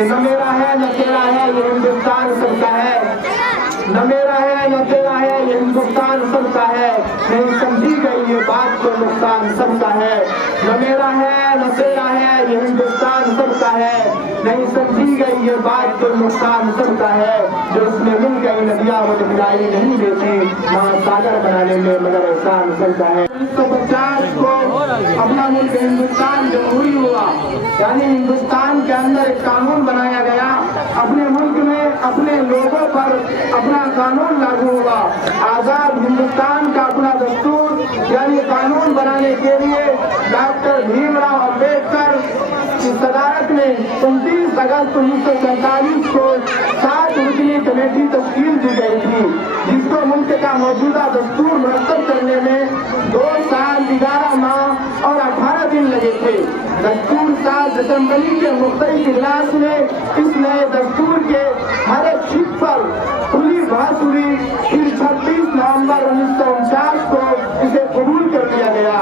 کہ نہ میرا ہے نہ تیرا ہے یہ ہندوستان سب کا ہے، نہ میرا ہے نہ تیرا ہے یہ ہندوستان سب کا ہے، نہیں سمجھی گئی یہ بات تو نقصان سب کا ہے، نہ میرا ہے نہ تیرا ہے یہ ہندوستان سب کا ہے، نہیں سمجھی گئی یہ بات تو نقصان سب کا ہے، جو اس میں مل گئی ندیاں وہ دکھلائی نہیں دیتی، وہاں ساگر بنانے میں مگر احسان سب کا ہے۔ 1950 کو اپنا ملک ہندوستان جمہوری ہوا، یعنی ہندوستان کے اندر ایک قانون بنایا گیا، اپنے ملک میں اپنے لوگوں پر اپنا قانون لاگو ہوا، آزاد ہندوستان کا اپنا دستور یعنی قانون بنانے کے لیے ڈاکٹر بھیم راؤ امبیڈکر کی صدارت میں 29 اگست 1947 کو 7 رکنی کمیٹی تشکیل دی گئی تھی، جس کو ملک کا موجودہ دستور مرتب کرنے میں 2 سال 11 ماہ اور 18 دن لگے تھے۔ دستور ساز اسمبلی کے مختلف اجلاس میں اس نئے دستور کے ہر ایک شق پر کھلی بحث ہوئی، پھر 26 نومبر 1949 کو اسے قبول کر لیا گیا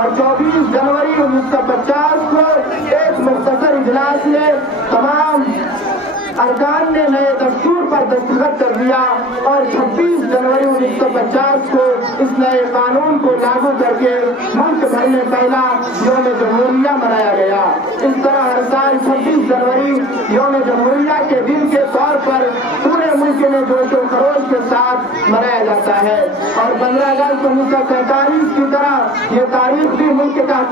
اور 24 جنوری 1950 کو ایک مختصر اجلاس میں تمام ارکان نے نئے دستور پر دستخط کر دیا اور 26 جنوری 1950 کو اس نئے قانون کو لاگو کر کے ملک بھر میں پہلا یوم جمہوریہ منایا گیا۔ اس طرح ہر سال 26 جنوری یوم جمہوریہ کے دن کے طور پر پورے ملک میں جوش و خروش کے ساتھ منایا جاتا ہے، اور 15 اگست 1947 کی طرح یہ تاریخ بھی ملک کا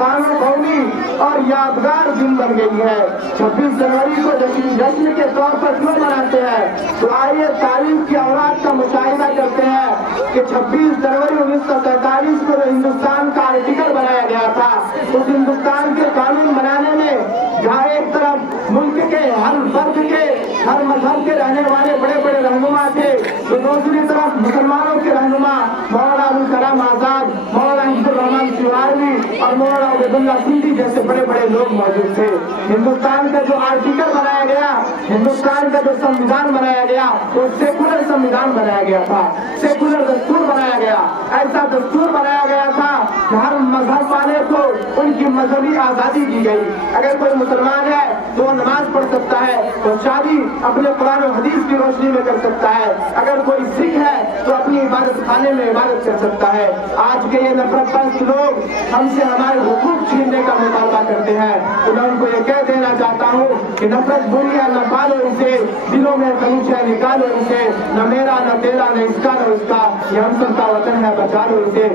قومی اور یادگار دن بن گئی ہے۔ 26 جنوری کو جشن کے طور پر کیوں مناتے ہیں؟ تو آئیے تاریخ کی اوراق کا مشاہدہ کرتے ہیں کہ 26 جنوری 1947 کو جو ہندوستان کا آرٹیکل بنایا گیا تھا، اس ہندوستان کے قانون بنانے میں جہاں ایک طرف ملک کے ہر فرد کے ہر مذہب کے رہنے والے بڑے بڑے رہنما تھے، تو دوسری طرف مسلمانوں کے رہنما مولانا ابوالکلام آزاد، مولانا عبد الرحمان سیواروی اور مولانا عبید اللہ سندھی جیسے بڑے بڑے لوگ موجود تھے۔ ہندوستان کا جو آرٹیکل بنایا گیا، ہندوستان کا جو سمویدھان بنایا گیا، وہ سیکولر سمویدھان بنایا گیا تھا، سیکولر دستور بنایا گیا، ایسا دستور بنایا گیا تھا کہ ہر مذہب والے کو ان کی مذہبی آزادی دی گئی۔ اگر کوئی مسلمان ہے تو وہ نماز پڑھ سکتا ہے، وہ شادی اپنے قرآن و حدیث کی روشنی میں کر سکتا ہے، اگر کوئی سکھ ہے تو اپنی عبادت خانے میں عبادت کر سکتا ہے۔ آج کے یہ نفرت پرست لوگ ہم سے ہمارے حقوق چھیننے کا مطالبہ کرتے ہیں، تو میں ان کو یہ کہہ دینا چاہتا ہوں کہ نفرت بری ہے، نہ پالو اسے، دلوں میں خلوص ہے نکالو اسے، نہ میرا نہ تیرا نہ اس کا نہ اس کا، یہ ہم سب کا وطن ہے، بچا لو اسے۔